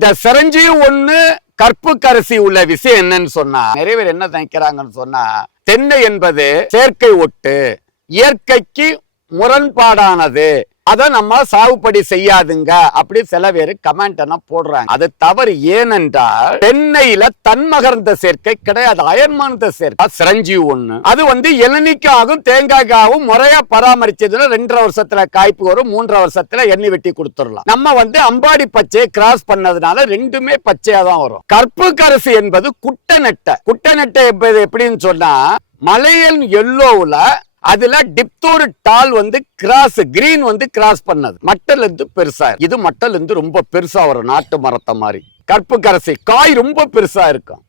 இந்த சிரஞ்சி ஒண்ணு கற்புக்கரசி உள்ள விஷயம் என்னன்னு சொன்னா, நிறைய பேர் என்ன நினைக்கிறாங்கன்னு சொன்னா, தென்னை என்பது செயற்கை ஒட்டு, இயற்கைக்கு முரண்பாடானது, அத நம்ம சாகுபடி செய்யாதுங்க அப்படி சில பேர் கமெண்ட் எல்லாம் போடுறாங்க. அது தவறு. ஏனென்றால் தென்னையில தன்மகர்ந்த சேர்க்கை கிடையாது, அயன்மானத சேர்க்கை. சிரஞ்சி ஒண்ணு அது இளநிக்காகவும் தேங்காய்க்காகவும் முறையா பராமரிச்சதுல 2.5 வருஷத்துல காய்ப்பு வரும், 3 வருஷத்துல எண்ணெய் வெட்டி கொடுத்துடலாம். நம்ம அம்பாடி பச்சையை கிராஸ் பண்ணதுனால ரெண்டுமே பச்சையா தான் வரும். கற்புக்கரசி என்பது குட்டநெட்டை எப்படின்னு சொன்னா, மலையன் எல்லோவுல அதுல டிப்தோர் டால் கிராஸ் கிரீன் கிராஸ் பண்ணது, மட்டல் இருந்து பெருசா, இது மட்டல் இருந்து ரொம்ப பெருசா வரும், நாட்டு மரத்தை மாதிரி. கற்புக்கரசி காய் ரொம்ப பெருசா இருக்கும்.